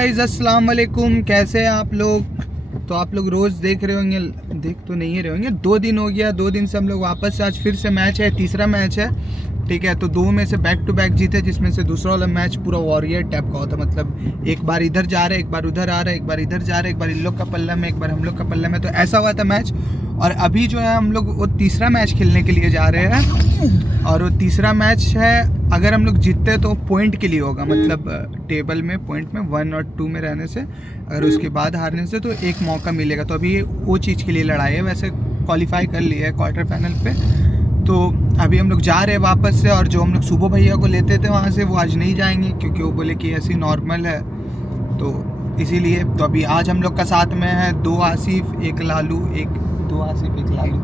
Guys अस्सलाम वालेकुम, कैसे हैं आप लोग। तो आप लोग रोज़ देख रहे होंगे, देख तो नहीं रहे होंगे। 2 दिन हो गया, 2 दिन से हम लोग वापस से, आज फिर से मैच है, तीसरा मैच है, ठीक है। तो 2 में से बैक टू बैक जीते, जिसमें से दूसरा वाला मैच पूरा वॉरियर टाइप का होता, मतलब एक बार इधर जा रहे, एक बार उधर आ रहे, एक बार इधर जा रहे, एक बार इन लोग का पल्ला में, एक बार हम लोग का पल्ला में। तो ऐसा हुआ था मैच। और अभी जो है हम लोग वो तीसरा मैच खेलने के लिए जा रहे हैं, और वो तीसरा मैच है, अगर हम लोग जीतते तो पॉइंट के लिए होगा, मतलब टेबल में पॉइंट में 1 और 2 में रहने से, अगर उसके बाद हारने से तो एक मौका मिलेगा। तो अभी वो चीज़ के लिए लड़ाई है। वैसे क्वालिफाई कर लिया है क्वार्टर फाइनल पे। तो अभी हम लोग जा रहे हैं वापस से, और जो हम लोग सुबह भैया को लेते थे वहाँ से, वो आज नहीं जाएंगे क्योंकि वो बोले कि ऐसी नॉर्मल है, तो इसीलिए। तो अभी आज हम लोग का साथ में है 2 आसिफ, 1 लालू, 2 आसिफ 1 लालू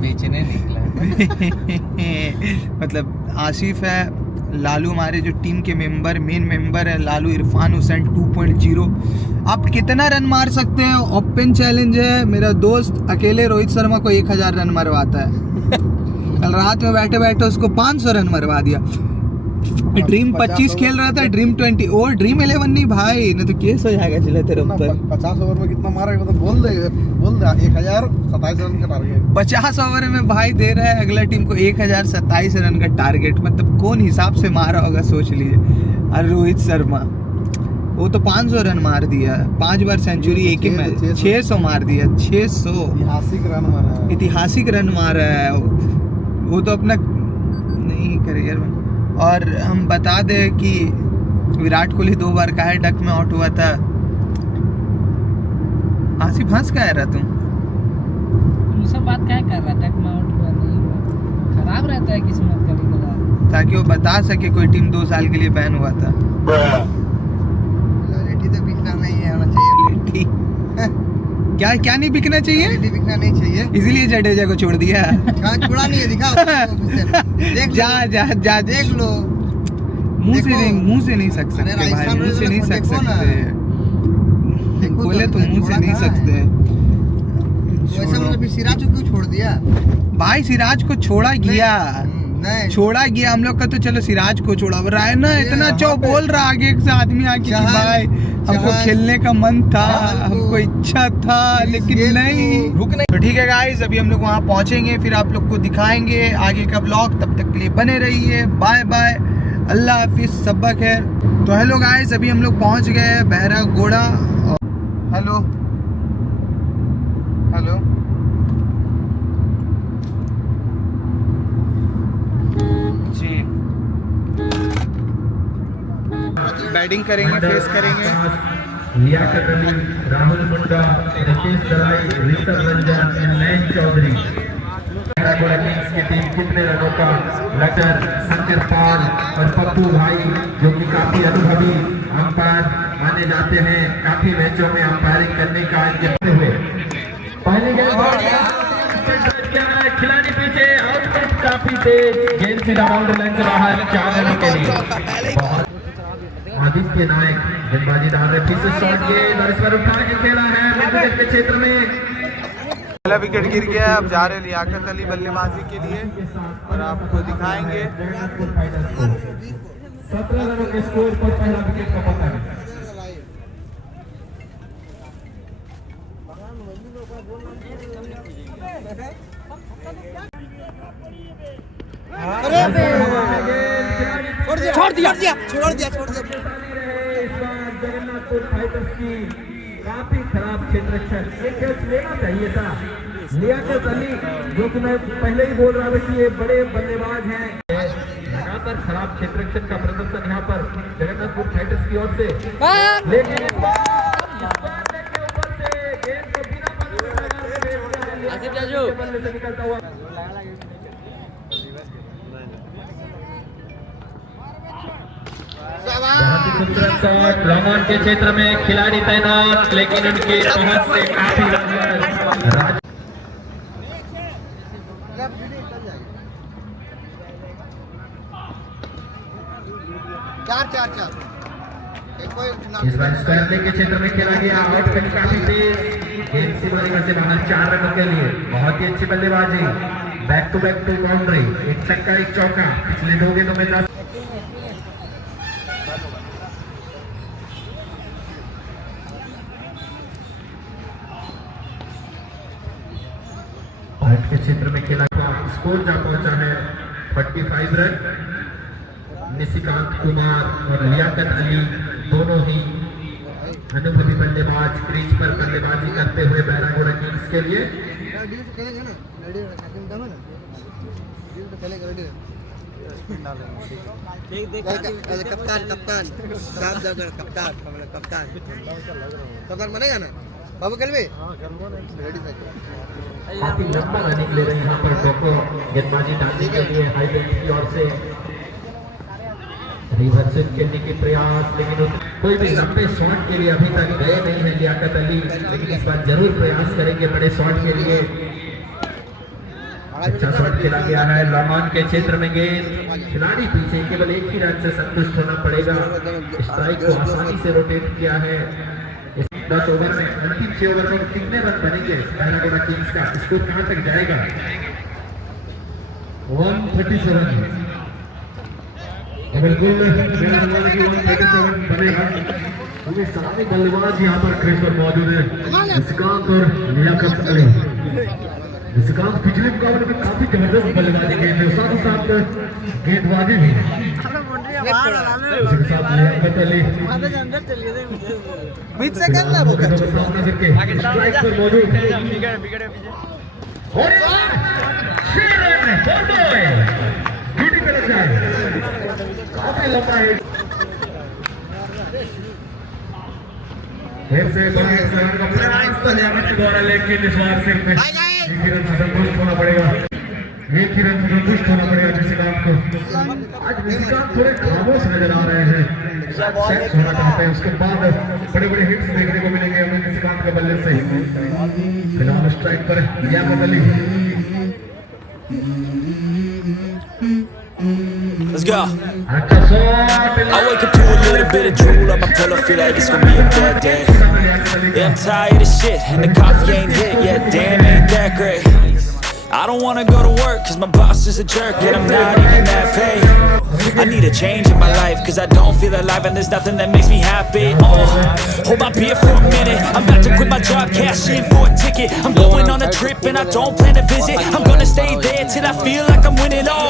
बेचने निकला मतलब आसिफ है, लालू हमारे जो टीम के मेन मेंबर है, लालू इरफान हुसैन 2.0। आप कितना रन मार सकते हैं, ओपन चैलेंज है। मेरा दोस्त अकेले रोहित शर्मा को 1000 रन मरवाता है। कल रात में बैठे बैठे उसको 500 रन मरवा दिया। ड्रीम 25 खेल रहा था, ड्रीम 20 और ड्रीम 11 नहीं भाई, नहीं तो केस हो जाएगा चले तेरे ऊपर। 50 ओवर में कितना मारा मतलब बोल दे 1027 रन का टारगेट। 50 ओवर में भाई दे रहा है अगला टीम को 1027 रन का टारगेट, मतलब कौन हिसाब से मारा होगा सोच लीजिए। और रोहित शर्मा वो तो 500 रन मार दिया, 5 बार सेंचुरी एक ही मैच, 600 मार दिया, 600 ऐतिहासिक रन मारा है वो तो अपना नहीं करियर में। और हम बता दें कि विराट कोहली 2 बार काहे डक में आउट हुआ था। आसिफ हंस क्या रहा तुम सब बात क्या कर रहा, डक में आउट हुआ नहीं हुआ, खराब रहता है किस्मत कभी-कभार, ताकि वो बता सके कोई टीम 2 साल के लिए बैन हुआ था। तो बिकना नहीं है, होना चाहिए क्या नहीं बिकना चाहिए, बिकना नहीं चाहिए, इसीलिए जडेजा को छोड़ दिया। छोड़ा नहीं है, दिखाओ जा देख लो। मुंह से नहीं सक सकते भाई, मुंह से नहीं सक सकते, बोले तो मुंह से नहीं सकते। सिराज को क्यों छोड़ दिया भाई, सिराज को छोड़ा गया, छोड़ा गया हम लोग का, तो चलो सिराज को छोड़ा। रायना इतना अच्छा बोल रहा आगे से आदमी आके कि भाई हमको खेलने का मन था, हमको इच्छा था, लेकिन नहीं रुक नहीं। तो ठीक है गाइस, अभी हम लोग वहाँ पहुँचेंगे, फिर आप लोग को दिखाएंगे आगे का ब्लॉग। तब तक के लिए बने रहिए, बाय बाय, अल्लाह हाफिज, सबक है। तो हेलो गाइस, अभी हम लोग पहुँच गए बहरा गोड़ा। हेलो हेलो जी, बैटिंग करेंगे, फेस करेंगे। लियाकत अली, राहुल मुंडा, राकेश दलाई, ऋषभ रंजन, नयन चौधरी। किंग्स की टीम कितने रनों का लटर, शंकर पाल और पप्पू भाई, जो कि काफी अनुभवी अंपायर माने जाते हैं, काफी मैचों में अंपायरिंग करने का इनके हुए। पहली खिलाड़ी पीछे, आउटपुट काफी तेज, गेंद सीधा बाउंड्री लाइन से बाहर, 4 रनों के लिए। आदित्य नायक गेंदबाजी डाल रहे, फिर से शॉट गेंद और इस पर उठा के खेला है विकेट के क्षेत्र में। पहला विकेट गिर गया, अब जा रहे लियाकत अली बल्लेबाजी के लिए, और आपको दिखाएंगे 17 रनों के स्कोर पर पहला विकेट का पता है। छोड़ दिया जगन्नाथपुर फाइटर्स की काफी खराब क्षेत्ररक्षण, एक कैच लेना चाहिए था। लियाकत अली, जो कि मैं पहले ही बोल रहा था कि ये बड़े बल्लेबाज हैं, लगातार खराब क्षेत्ररक्षण का प्रदर्शन यहाँ पर जगन्नाथपुर फाइटर्स की ओर से, लेकिन बल्ले से निकलता हुआ बहुत ही खूबसूरत शॉट, लॉन्ग ऑन के क्षेत्र में खिलाड़ी तैनात, लेकिन उनके पहुंच से काफी इस बार स्क्वायर के क्षेत्र में खेला गया, आउटफिट काफी तेज, गेंद सीमा से बाहर, 4 रनों के लिए। बहुत ही अच्छी बल्लेबाजी, बैक टू बाउंड्री, एक छक्का एक चौका, पिछले 2 गेंदों में 10। क्षेत्र में खेला था। स्कोर जा पहुंचा है 45 रन। निशिकांत कुमार और लियाकत अली दोनों ही अनुभवी बल्लेबाज क्रीज पर बल्लेबाजी करते हुए बैरागोड़ा किंग्स के लिए। कप्तान बनेगा ना बाबू कल भी काफी लंबा रनिंग ले रहे हैं यहाँ पर डोको गेंदबाजी डालने के लिए हाई बेंच की ओर से रिवर्सल खेलने के प्रयास, लेकिन कोई भी लंबे शॉट के लिए अभी तक गए नहीं है लियाकत अली, लेकिन इस बार जरूर प्रयास करेंगे बड़े शॉट के लिए। अच्छा शॉट खेला गया है लॉन के क्षेत्र में, गेंद खिलाड़ी पीछे, केवल एक ही रन से संतुष्ट होना पड़ेगा। स्ट्राइक को आसानी से रोटेट किया है। 10 ओवर में अंतिम 6 ओवर में कितने रन बनेंगे बैरागोड़ा किंग्स का, स्कोर कहां तक जाएगा? 137। बिल्कुल मेरा अनुमान है कि 137 बनेगा। हमें सारे बल्लेबाज यहाँ पर क्रीज पर मौजूद है, निशिकांत और लियाकत अली। निशिकांत पिछले मुकाबले में काफी जबरदस्त बल्लेबाजी की थी, साथ ही साथ गेंदबाजी भी। उसके साथ लियाकत अली बीच से करना है वो सामने करके स्ट्राइक पर मौजूद। और काफी लंबा है, फिर से का प्रयास तो लियाकत के द्वारा, लेकिन इस बार सिर्फ एक ही रन से संतुष्ट होना पड़ेगा। एक ही रन से संतुष्ट होना पड़ेगा निशिकांत को। आज निशिकांत थोड़े खामोश नजर आ रहे हैं, सेट होना चाहते हैं। उसके बाद बड़े बड़े हिट्स देखने को मिलेंगे हमें निशिकांत के बल्ले से। फिलहाल स्ट्राइक पर Liaquat Ali. Let's go. I wake up to a little bit of drool on my pillow, feel like it's gonna be a bad day. Yeah, I'm tired of shit, and the coffee ain't hit yet, damn ain't that great. I don't wanna go to work, cause my boss is a jerk, and I'm not even that paid. I need a change in my life, cause I don't feel alive, and there's nothing that makes me happy. Oh, hold my beer for a minute, I'm about to quit my job, cash in for a ticket. I'm going on a trip, and I don't plan to visit. I'm gonna stay there till I feel like I'm winning, oh.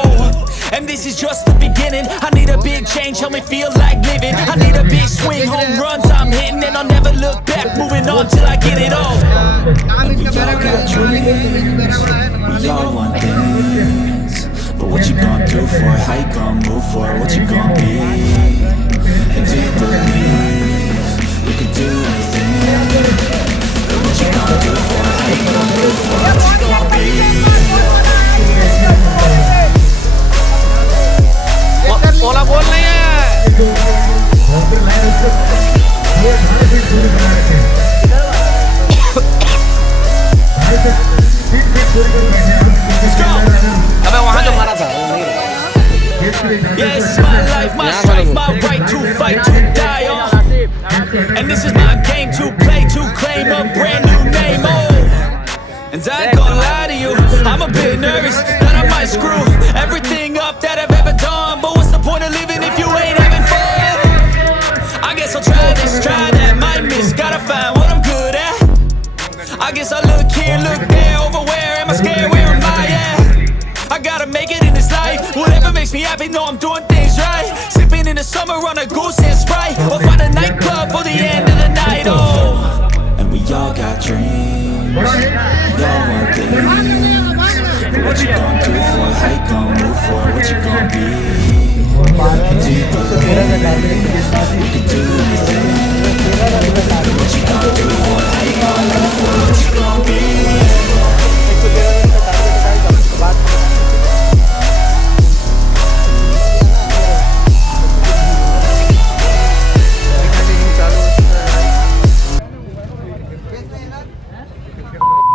And this is just the beginning. I need a big change, help me feel like living. I need a big swing, home runs I'm hitting, and I'll never look back, moving on till I get it all. And we all got dreams, we all want things, but what you gonna do for it? How you gonna move for it? What you gonna be? And do you believe you can do anything? But what you gonna do for it? How you gonna move for it? What you gonna be? बोला बोल नहीं है। अबे वहाँ जो मारा था Yeah, this is my life, my strife, my right to fight, to die on. And this is my game to play, to claim a brand new name, oh. And I ain't gonna lie to you, I'm a bit nervous that I might screw everything up that I've ever done. But what's the point of living if you ain't having fun? I guess I'll try this, try that, might miss, gotta find what I'm good at. I guess I look here, look there, over where am I scared, where am I at? I gotta make it in this life, whatever makes me happy, know I'm doing things right. Sipping in the summer on a goose and Sprite, or find a nightclub for the end of the night, oh. And we all got dreams, we all want things, but what you gonna do for it? How you gonna move for it? What you gonna be? And do you believe you can do anything? But what you gonna do for it? How you gonna move for it? What you gonna be?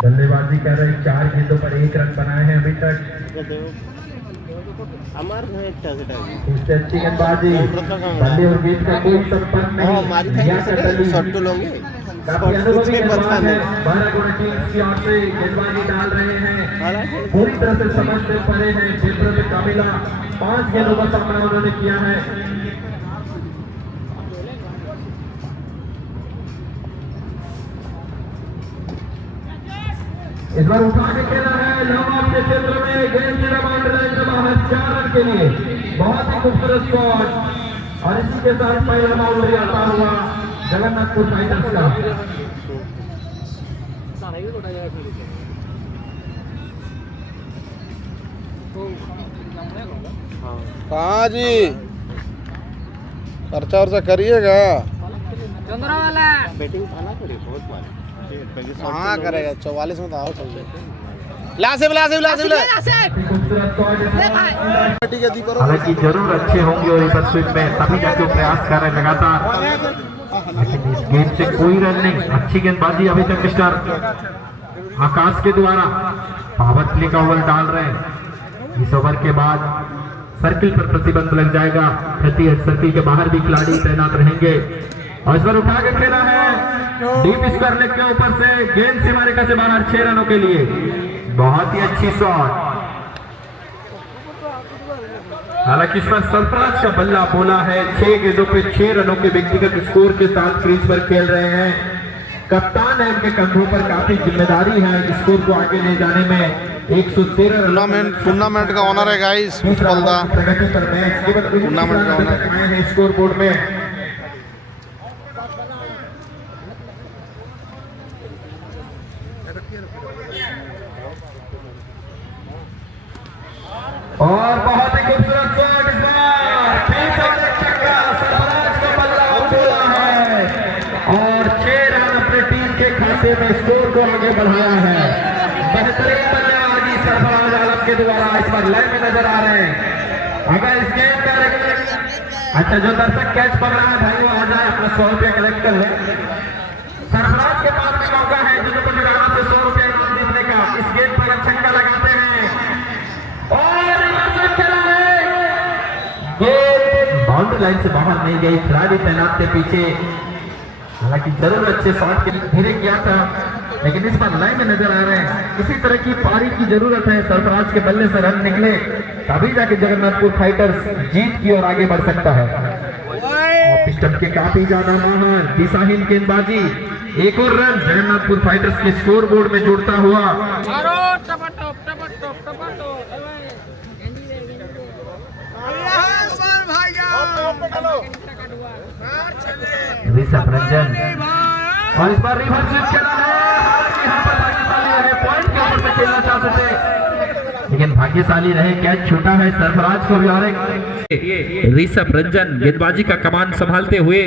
बल्लेबाजी कर रहे 4 गेंदों पर 1 run बनाए हैं अभी तक। उससे अच्छी गेंदबाजी, बल्ले और गेंद का कोई संपर्क नहीं। काफी अनुभवी गेंदबाज है, बैरागोड़ा किंग्स की ओर से गेंदबाजी डाल रहे हैं, पूरी तरह से समझ से परे हैं। चित्र कामिला 5 गेंदों का सामना उन्होंने किया है। इस बार उठा के खेला है लॉन्ग के क्षेत्र में, गेंद सीधा बाउंड्री लाइन से बाहर 4 रन के लिए। बहुत ही खूबसूरत शॉट और इसी के साथ पहला बाउंड्री आता हुआ जगन्नाथपुर फाइटर्स का। कहाँ जी खर्चा वर्चा करिएगा? कहाँ करेगा? 44 में तो आओ चलिए। हालांकि जरूर अच्छे होंगे और इधर स्विंग में तभी जाके प्रयास कर रहे हैं लगातार, लेकिन इस गेंद से कोई रन नहीं। अच्छी गेंदबाजी अभी तक मिस्टर आकाश के द्वारा पावर प्ले का ओवर डाल रहे हैं। इस ओवर के बाद सर्किल पर प्रतिबंध लग जाएगा, 38 सर्किल के बाहर भी खिलाड़ी तैनात रहेंगे। और इस पर उठा के खेला है डीप स्क्वायर लेग के ऊपर से, गेंद सीमा रेखा से बाहर 6 रनों के लिए। बहुत ही अच्छी शॉट। हालांकि इस पर सरफराज का बल्ला बोला है। 6 गेंदों पे 6 रनों के व्यक्तिगत स्कोर के साथ क्रीज पर खेल रहे हैं। कप्तान है, उनके कंधों पर काफी जिम्मेदारी है स्कोर को आगे ले जाने में। 113 टूर्नामेंट का ऑनर है गाइस, प्रगति पर मैच केवल टूर्नामेंट का ऑनर है स्कोर बोर्ड में। और बहुत ही खूबसूरत शॉट इस बार, छक्का, सरफराज का बल्ला बोला है और 6 रन अपने टीम के खाते में स्कोर को आगे बढ़ाया है। बेहतरीन बल्लेबाजी सरफराज आलम के द्वारा इस बार लाइन में नजर आ रहे हैं। अगर इस गेम का अच्छा जो दर्शक कैच पकड़ रहा है भाई वो आ जाए, अपना 100 रुपया कलेक्ट कर ले। सरफराज के पास भी मौका है जिनको जगाना से 100 रुपया इनाम जीतने का। इस गेंद पर छक्का लगाते हैं और बाउंड्री लाइन से बाहर नहीं गई, खिलाड़ी तैनात थे पीछे। हालांकि जरूर अच्छे शॉट के धीरे किया था, लेकिन इस बार लाइन में नजर आ रहे हैं। इसी तरह की पारी की जरूरत है। सरफराज के बल्ले से रन निकले तभी जाके जगन्नाथपुर फाइटर्स जीत की ओर आगे बढ़ सकता है। पिस्टन के काफी ज्यादा माहर दिशाहीन गेंदबाजी, एक और रन जगन्नाथपुर फाइटर्स के स्कोर बोर्ड में जुड़ता हुआ। ऋषभ रंजन और इस बार रिवर्स स्विंग खेला है। हालांकि यहाँ पर भाग्यशाली रहे, पॉइंट के ऊपर से खेलना चाहते थे लेकिन भाग्यशाली रहे, कैच छूटा है सरफराज को भी। और एक ऋषभ रंजन गेंदबाजी का कमान संभालते हुए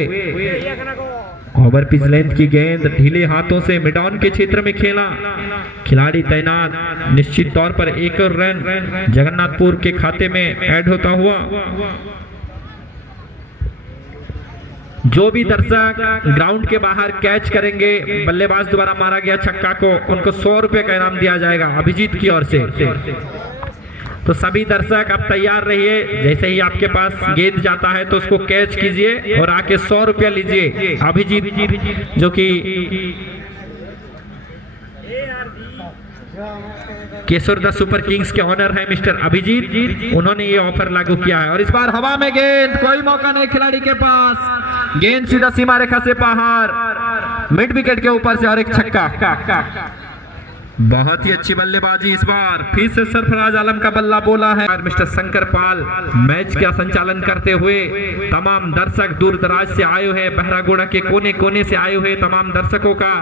ओवर पिच लेंथ की गेंद ढीले हाथों से मिड ऑन के क्षेत्र में खेला, खिलाड़ी तैनात। निश्चित तौर पर एक और रन जगन्नाथपुर के खाते में ऐड होता हुआ। जो भी दर्शक ग्राउंड के बाहर कैच करेंगे बल्लेबाज द्वारा मारा गया छक्का को, उनको 100 रुपए का इनाम दिया जाएगा अभिजीत की ओर से। तो सभी दर्शक अब तैयार रहिए, जैसे ही आपके पास गेंद जाता है तो उसको कैच कीजिए और आके 100 रुपया लीजिए। अभिजीत जो कि केसरदा सुपर किंग्स के ऑनर है मिस्टर अभिजीत, उन्होंने ये ऑफर लागू किया है। और इस बार हवा में गेंद, कोई मौका नहीं खिलाड़ी के पास, गेंद सीधा सीमा रेखा से बाहर मिड विकेट के ऊपर से और एक छक्का। बहुत ही अच्छी बल्लेबाजी इस बार, फिर से सरफराज आलम का बल्ला बोला है। मिस्टर शंकर पाल मैच का संचालन करते हुए तमाम दर्शक दूर दराज से आए हुए, बहरागोड़ा के कोने कोने से आए हुए तमाम दर्शकों का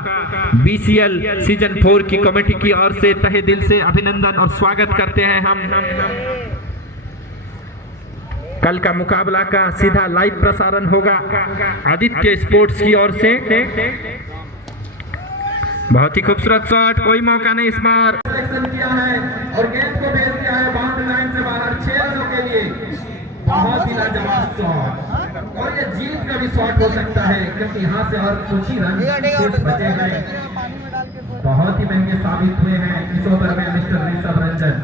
BCL सीजन 4 की कमेटी की ओर से तहे दिल से अभिनंदन और स्वागत करते हैं हम। कल का मुकाबला का सीधा लाइव प्रसारण होगा आदित्य स्पोर्ट्स की ओर से। बहुत ही खूबसूरत शॉट, कोई मौका नहीं इस बार। सिलेक्शन किया है और गेंद को भेज दिया है बाउंड्री लाइन से बाहर 6 रनों के लिए। बहुत ही लाजवाब शॉट और ये जीत का भी शॉट हो सकता है क्योंकि यहाँ से और कुछ ही रन बचे हैं। बहुत ही महंगे साबित हुए हैं इस ओवर में मिस्टर ऋषभ रंजन।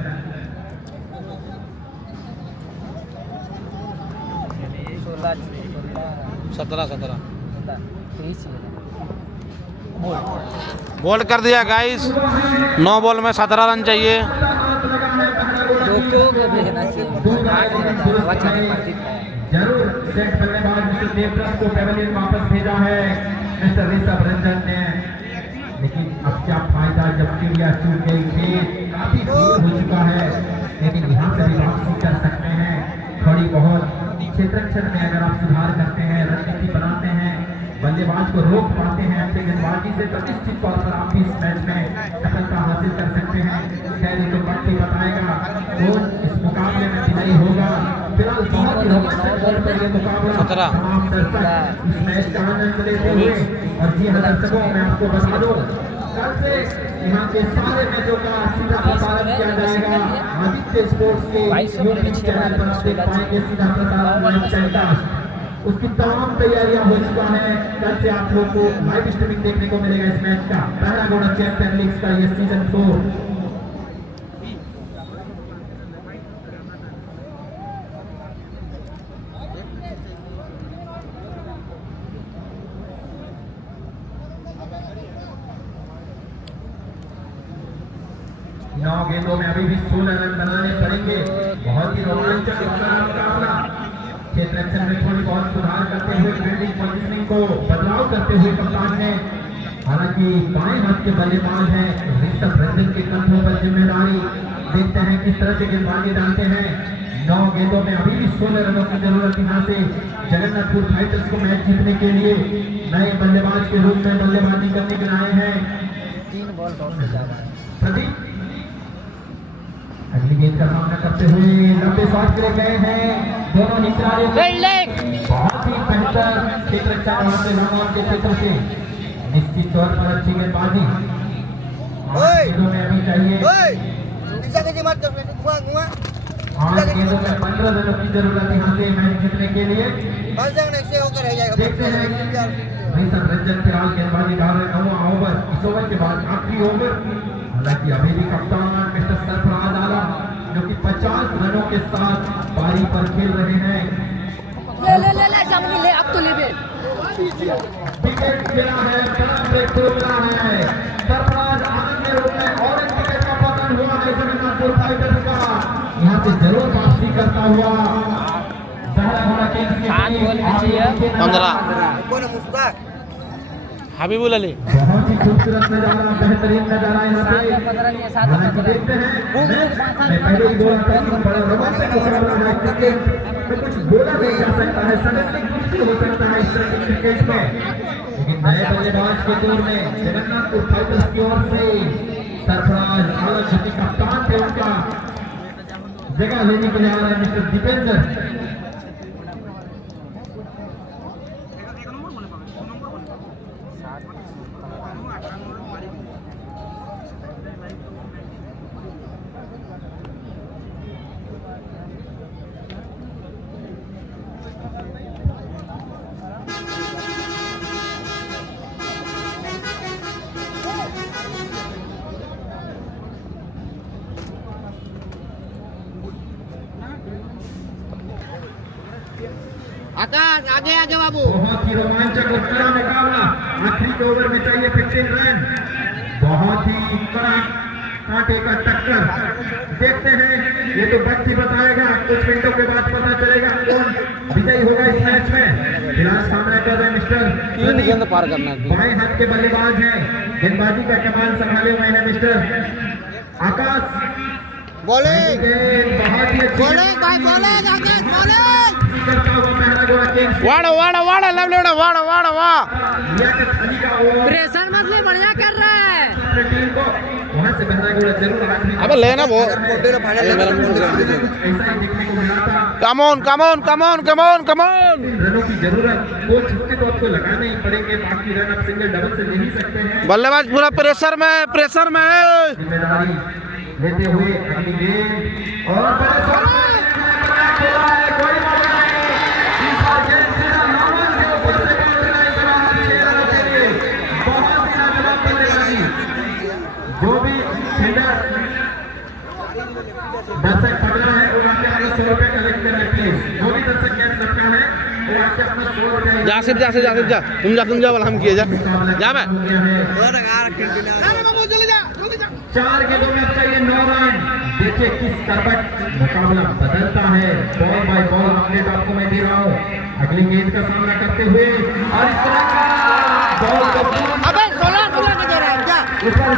बोल्ड कर दिया गाइस, 9 बॉल में 17 रन चाहिए। जरूर सेट बल्लेबाज मिस्टर देवदत्त को पेवेलियन वापस भेजा है मिस्टर ऋषभ रंजन ने, लेकिन अब क्या फायदा जब चिड़िया चूक गई खेत काफी दूर हो चुका है, लेकिन यहाँ से भी वापसी कर सकते हैं। थोड़ी बहुत क्षेत्रक्षण में अगर आप सुधार करते हैं, रणनीति बनाते हैं, बल्लेबाज को रोक पाते हैं अपने गेंदबाजी से, तो निश्चित तौर पर आप भी इस मैच में सफलता हासिल कर सकते हैं। खैर ये तो वक्त ही बताएगा कौन इस मुकाबले में विजयी होगा। फिलहाल बहुत ही रोमांचक तौर पर ये मुकाबला तमाम दर्शक इस मैच का आनंद लेते हुए, और जी हाँ दर्शकों मैं आपको बता दूं कल से यहाँ के सारे मैचों का सीधा प्रसारण किया जाएगा आदित्य स्पोर्ट्स के यूट्यूब चैनल पर। आप देख पाएंगे सीधा प्रसारण, उसकी तमाम तैयारियां हो चुका है। कल से आप लोग को लाइव स्ट्रीमिंग देखने को मिलेगा इस मैच का, पहला गोड़ा चैंपियन लीग का ये सीजन 4। नौ गेंदों में अभी भी 16 रन बनाने पड़ेंगे। बहुत ही रोमांचक मुकाबला। क्षेत्ररक्षण में थोड़ी बहुत सुधार करते हुए, फील्डिंग पोजीशनिंग को बदलाव करते हुए कप्तान ने, हालांकि बाएं हाथ के बल्लेबाज हैं ऋषभ रंजन के कंधों पर जिम्मेदारी। देखते हैं किस तरह से गेंदबाजी डालते हैं। 9 गेंदों में अभी भी 16 रनों की जरूरत यहाँ से जगन्नाथपुर फाइटर्स को मैच जीतने के लिए नए बल्लेबाज के रूप में बल्लेबाजी करने के आए हैं। 3 बॉल प्रदीप अगली गेंद का सामना करते हुए लंबे शॉट के लिए गए हैं दोनों निकरारे। बहुत ही बेहतर क्षेत्र वहां से रामौर के क्षेत्र से, निश्चित तौर पर अच्छी गेंदबाजी गेंदों में अभी चाहिए। 8 गेंदों में 15 रनों की जरूरत यहाँ से मैच जीतने के लिए। देखते हैं ऋषभ रंजन फिलहाल गेंदबाजी डाल रहे 9वां ओवर, इस ओवर के बाद आखिरी ओवर। हालांकि अभी भी कप्तान मिस्टर सरफराज आलम जो कि 50 रनों के साथ पारी पर खेल रहे हैं। ले अब तो ले विकेट गिरा है, बड़ा ब्रेक थ्रू मिला है। सरफराज आलम के रूप में ऑरेंज विकेट का पतन हुआ है जगन्नाथपुर फाइटर्स का। यहाँ से जरूर वापसी करता हुआ पहला घोड़ा किंग्स के 15 हबीबुल अली। बहुत ही खूबसूरत नजारा, बेहतरीन नजारा यहाँ पे। हालांकि देखते हैं मैं पहले ही बोला था कि बड़ा रोमांचक मुकाबला है। क्रिकेट में कुछ बोला नहीं जा सकता है, सडनली कुछ भी हो सकता है इस तरह के क्रिकेट में। लेकिन नए बल्लेबाज के दौर में जगन्नाथपुर फाइटर्स की ओर से सरफराज आलम जो कि कप्तान थे, उनका जगह लेने के लिए आ रहे हैं मिस्टर दीपेंद्र। आकाश आगे आगे बाबू। बहुत ही रोमांचक और कड़ा मुकाबला। आखिरी के ओवर में चाहिए 15 रन। बहुत ही कड़ा कांटे का टक्कर। देखते हैं, ये तो वक्त ही बताएगा, कुछ मिनटों के बाद पता चलेगा कौन विजयी होगा इस मैच में। फिलहाल सामने कर रहे मिस्टर गेंद पार करना है। बाएं हाथ के बल्लेबाज हैं, गेंदबाजी का कमाल संभाले हुए हैं मिस्टर आकाश। बॉलिंग बहुत ही अच्छी करता हुआ पहला गोला किंग्स। वाड़ा लवलेड़ा वाड़ा लियाकत अली का ओवर। प्रेशर मत ले, बढ़िया कर रहा है। अपने टीम को वहां से पहला गोला जरूर आदमी अबे लेना वो ऐसा ही देखने को मिला था। कम ऑन रनों की जरूरत दो छक्के तो आपको लगाने ही पड़ेंगे, बाकी रन आप सिंगल डबल से ले ही सकते हैं। बल्लेबाज पूरा प्रेशर में है। जिम्मेदारी लेते हुए अगली गेंद और बड़े शॉट कोई बात नहीं। इस बार गेंद सीधा नॉर्मल के ऊपर से बाउंड्री लाइन के बाहर 6 रनों के लिए। बहुत ही लाजवाब बल्लेबाजी। जो भी फील्डर दर्शक पकड़ा है वो आके अपना 100 रुपए कलेक्ट कर ले प्लीज। जो भी दर्शक कैच रखा है वो आके अपना 100 रुपए जा तुम जा वाला हम किए जा बे। 4 गेंदों में चाहिए 9 रन। देखिए किस करवट मुकाबला बदलता है। बॉल बाय बॉल अपडेट आपको मैं दे रहा हूँ। अगली गेंद का सामना करते हुए और इस तरह का बॉल को अबे 16 नहीं दे रहा है क्या? ऊपर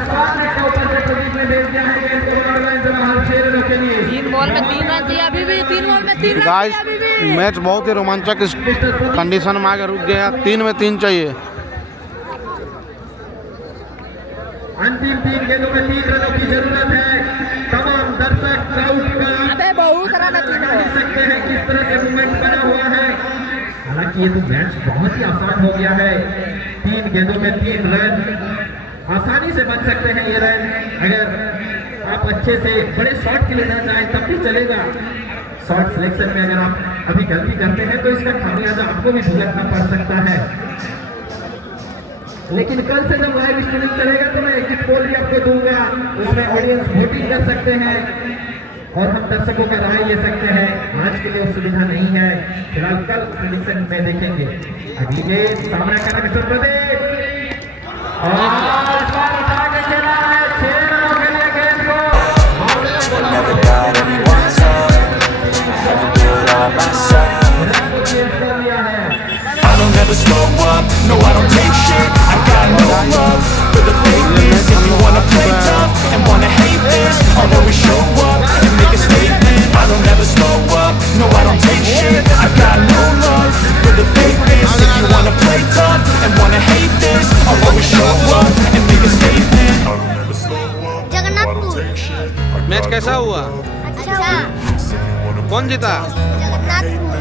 गाइस मैच बहुत ही रोमांचक इस कंडीशन में आगे रुक गया। 3 में 3 चाहिए। अंतिम 3 गेंदों में 3 रनों की जरूरत है। तमाम दर्शक क्राउड का अबे बहुत रन देख सकते हैं किस तरह से मूवमेंट बना हुआ है। हालांकि ये तो मैच बहुत ही आसान हो गया है। 3 गेंदों में 3 रन आसानी से बन सकते हैं। ये रन अगर आप अच्छे से बड़े शॉट के लिए ना जाए तब भी चलेगा। शॉट सिलेक्शन में अगर आप अभी गलती करते हैं तो इसका खामियाजा आपको भी भुगतना पड़ सकता है। लेकिन कल से जब लाइव स्ट्रीमिंग चलेगा तो मैं एग्जिट पोल भी आपको दूंगा, उसमें ऑडियंस वोटिंग कर सकते हैं और हम दर्शकों का राय ले सकते हैं। आज के लिए सुविधा नहीं है, फिलहाल कल प्रेडिक्शन में देखेंगे। अगली गेंद सामना करना किशोर प्रदीप और इस बार उठा के खेला है 6 रनों के लिए गेंद को। Never got anyone's help, never do it all myself. I don't ever slow up, no I don't take shit. I got no love for the fakeness. If you wanna play tough and wanna hate this, I'll always show up and make a statement. I don't ever slow up, no I don't take shit. I got no love for the fakeness. If you wanna play tough and wanna hate this, I'll always show up and make a statement. Jagannathpur. Match कैसा हुआ? अच्छा कौन जीता? जगन्नाथपुर।